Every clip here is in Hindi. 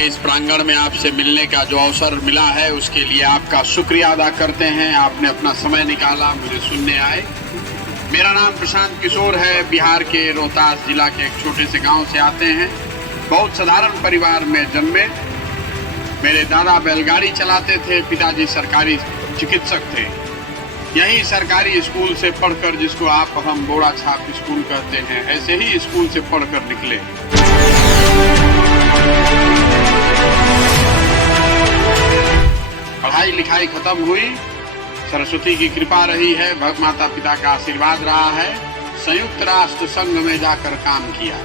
के इस प्रांगण में आपसे मिलने का जो अवसर मिला है उसके लिए आपका शुक्रिया अदा करते हैं। आपने अपना समय निकाला, मुझे सुनने आए। मेरा नाम प्रशांत किशोर है, बिहार के रोहतास जिला के एक छोटे से गांव से आते हैं। बहुत साधारण परिवार में जन्मे। मेरे दादा बैलगाड़ी चलाते थे, पिताजी सरकारी चिकित्सक थे। यही सरकारी स्कूल से पढ़कर, जिसको आप हम बोरा छाप स्कूल कहते हैं, ऐसे ही स्कूल से पढ़कर निकले। पढ़ाई लिखाई खत्म हुई, सरस्वती की कृपा रही है, भक्त माता पिता का आशीर्वाद रहा है। संयुक्त राष्ट्र संघ में जाकर काम किया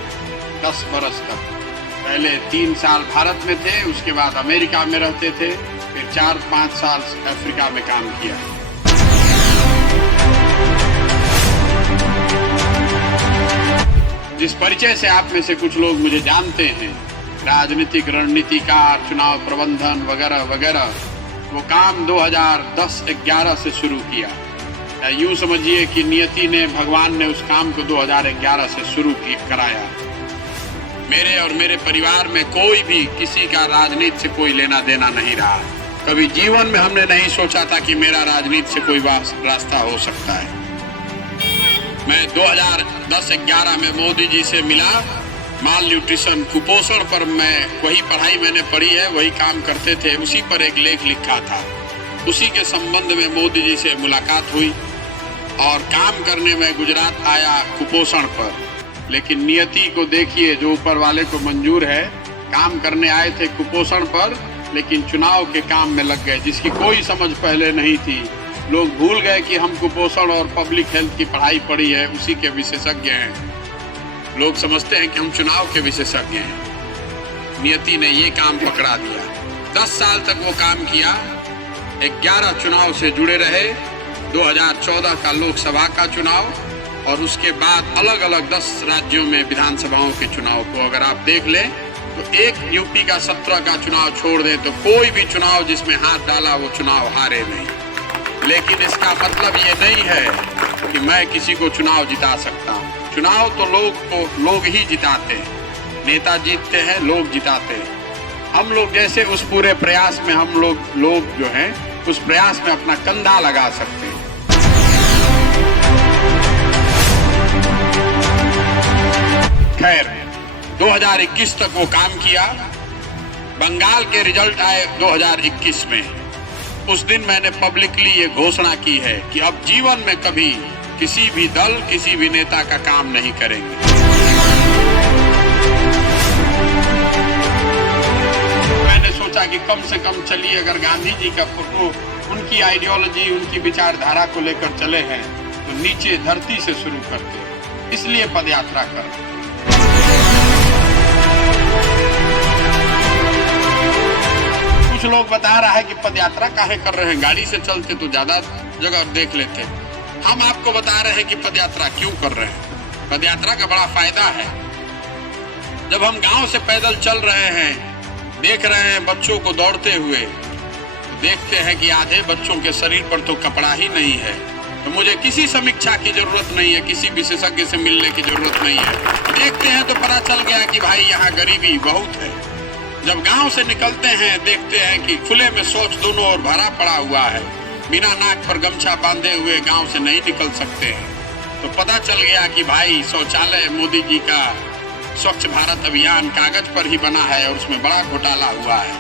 10 बरस तक। पहले 3 साल भारत में थे, उसके बाद अमेरिका में रहते थे, फिर 4-5 साल अफ्रीका में काम किया। जिस परिचय से आप में से कुछ लोग मुझे जानते हैं, राजनीतिक रणनीतिकार, चुनाव प्रबंधन वगैरह वगैरह, वो काम 2010-11 से शुरू किया। यूं समझिए कि नियति ने, भगवान ने उस काम को 2011 से शुरू कराया। मेरे और मेरे परिवार में कोई भी किसी का राजनीति से कोई लेना देना नहीं रहा। कभी जीवन में हमने नहीं सोचा था कि मेरा राजनीति से कोई रास्ता हो सकता है। मैं 2010-11 में मोदी जी से मिला। माल न्यूट्रिशन, कुपोषण पर वही पढ़ाई मैंने पढ़ी है, वही काम करते थे, उसी पर एक लेख लिखा था। उसी के संबंध में मोदी जी से मुलाकात हुई और काम करने में गुजरात आया कुपोषण पर। लेकिन नियति को देखिए, जो ऊपर वाले को मंजूर है। काम करने आए थे कुपोषण पर, लेकिन चुनाव के काम में लग गए, जिसकी कोई समझ पहले नहीं थी। लोग भूल गए कि हम कुपोषण और पब्लिक हेल्थ की पढ़ाई पढ़ी है, उसी के विशेषज्ञ हैं। लोग समझते हैं कि हम चुनाव के विशेषज्ञ हैं। नियति ने ये काम पकड़ा दिया। 10 साल तक वो काम किया। 11 चुनाव से जुड़े रहे। 2014 का लोकसभा का चुनाव और उसके बाद अलग अलग 10 राज्यों में विधानसभाओं के चुनाव को अगर आप देख लें तो एक यूपी का 17 का चुनाव छोड़ दें तो कोई भी चुनाव जिसमें हाथ डाला वो चुनाव हारे नहीं। लेकिन इसका मतलब ये नहीं है कि मैं किसी को चुनाव जिता सकता हूँ। चुनाव तो लोग ही जिताते हैं। नेता जीतते हैं, लोग जिताते हैं। हम लोग जैसे उस पूरे प्रयास में हम लोग जो हैं उस प्रयास में अपना कंधा लगा सकते हैं। खैर, 2021 तक वो काम किया। बंगाल के रिजल्ट आए 2021 में। उस दिन मैंने पब्लिकली ये घोषणा की है कि अब जीवन में कभी किसी भी दल, किसी भी नेता का काम नहीं करेंगे। मैंने सोचा कि कम से कम चलिए, अगर गांधी जी का फोटो, उनकी आइडियोलॉजी, उनकी विचारधारा को लेकर चले हैं तो नीचे धरती से शुरू करते हैं। इसलिए पदयात्रा कर। कुछ लोग बता रहा है कि पदयात्रा काहे कर रहे हैं, गाड़ी से चलते तो ज्यादा जगह देख लेते। हम आपको बता रहे हैं कि पदयात्रा क्यों कर रहे हैं। पदयात्रा का बड़ा फायदा है। जब हम गांव से पैदल चल रहे हैं, देख रहे हैं बच्चों को दौड़ते हुए, तो देखते हैं कि आधे बच्चों के शरीर पर तो कपड़ा ही नहीं है। तो मुझे किसी समीक्षा की जरूरत नहीं है, किसी विशेषज्ञ से मिलने की जरूरत नहीं है। देखते हैं तो पता चल गया कि भाई यहाँ गरीबी बहुत है। जब गांव से निकलते हैं, देखते हैं कि खुले में शौच दोनों ओर भरा पड़ा हुआ है। बिना नाक पर गमछा बांधे हुए गांव से नहीं निकल सकते हैं। तो पता चल गया कि भाई शौचालय मोदी जी का स्वच्छ भारत अभियान कागज पर ही बना है और उसमें बड़ा घोटाला हुआ है।